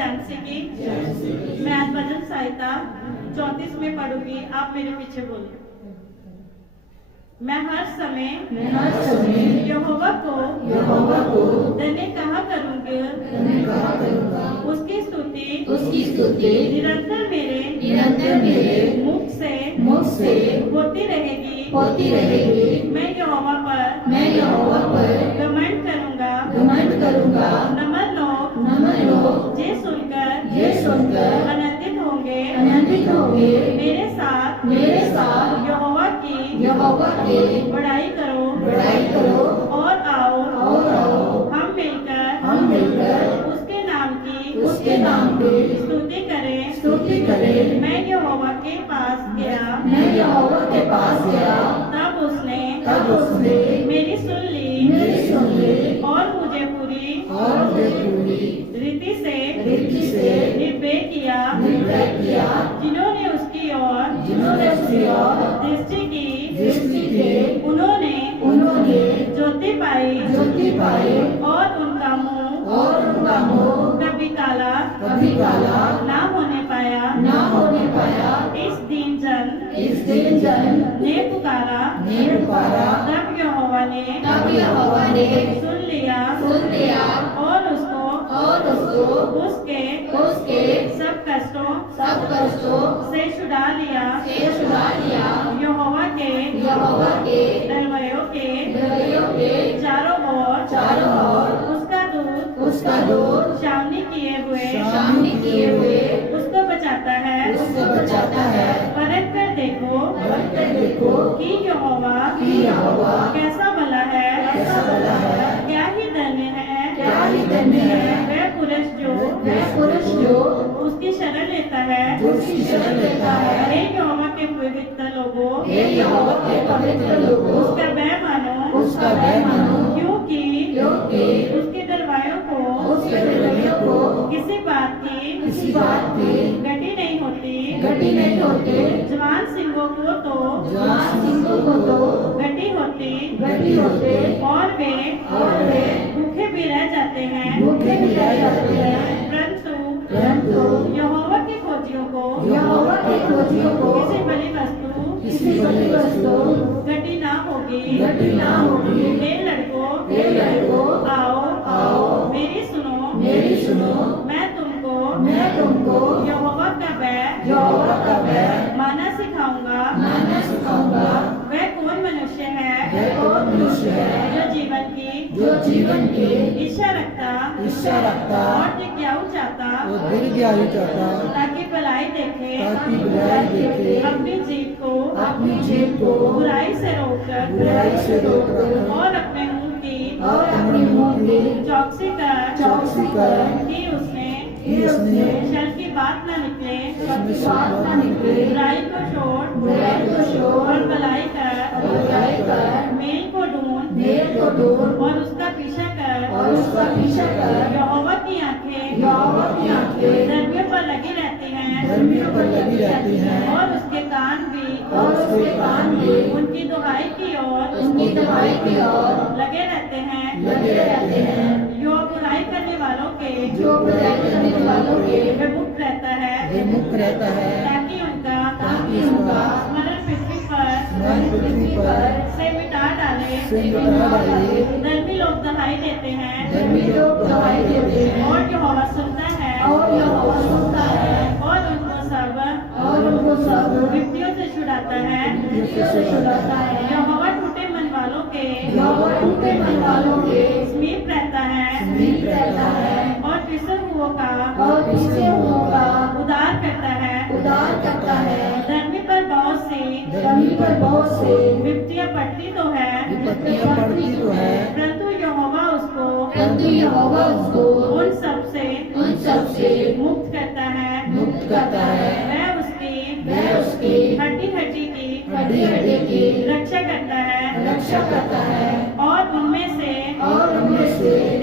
झांसी की मैं आज भजन संहिता 34 में पढ़ूंगी। आप मेरे पीछे बोलिए। मैं हर समय यहोवा को धन्य कहा करूंगी। उसकी स्तुति निरंतर मेरे मुख से होती रहेगी। मैं यहोवा पर घमंड करूंगा। नमन लोग ये सुनकर आनंदित होंगे। मेरे साथ यहोवा की बड़ाई करो और आओ हम मिलकर उसके नाम की स्तुति करें। मैं यहोवा के पास गया। तब उसने मेरी सुन ली और मुझे पूरी रीति से निर्भय किया। जिन्होंने उसकी ओर दृष्टि की उन्होंने ज्योति पाई और उनका मुंह कभी काला ना होने पाया। इस दिन जन ने पुकारा। तब यहोवा ने सुन लिया और उसको उसके सब कष्टों से छुड़ा लिया। यहोवा के दरवाज़ों के चारों ओर उसका दूत छावनी किए हुए उसको बचाता है। परख कर देखो कि यहोवा कैसा भला है। क्या ही धन्य है वह पुरुष जो उसकी शरण लेता है। हे यहोवा के पवित्र लोगों उसका भय मानो। क्योंकि उसके दरवाज़ों को किसी बात की गति नहीं होती। जवान सिंहों को तो गति होती और वे भूखे भी रह जाते हैं। परंतु यहोवा के खोजियों को किसी बड़ी वस्तु गति ना होगी। हे लड़कों आओ मेरी सुनो। मैं तुमको यहोवा का भय माना सिखाऊंगा। वह कौन मनुष्य है जो जीवन की इच्छा रखता और जिज्ञासु चाहता ताकि भलाई देखे। अपनी जीभ को बुराई से रोककर और अपने मुंह की चौकसी कर कि उसने छल की बात न निकले। बुराई को छोड़ और भलाई कर। मेल को ढूंढ और उसका पीछा कर। यहोवा की आंखें धर्मियों पर लगी रहती हैं और उसके कान भी उनकी दुहाई की ओर लगे रहते हैं। जो बुराई करने वालों के वे मुक्त रहता है ताकि उनका स्मरण पृथ्वी पर से मिटा डाले। धर्मी लोग दहाई देते हैं और यहोवा सुनता है और उनको सब विपत्तियों से छुड़ाता है। यहोवा टूटे मन वालों के समीप रहता है और पिछले हुओं का उद्धार करता है। धर्मी पर बहुत सी विपत्तियां पड़ती तो है परंतु यहोवा उसको उन सब से मुक्त करता है। वह उसकी हड्डी की रक्षा करता है और उनमें से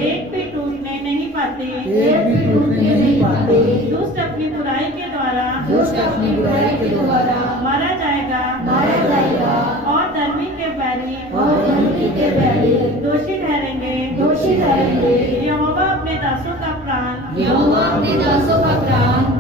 एक भी टूटने नहीं पाती। दुष्ट अपनी बुराई के द्वारा मारा जाएगा और धर्मी के बैरी दोषी ठहरेंगे। यहोवा अपने दासों का प्राण अपने दासों का प्राण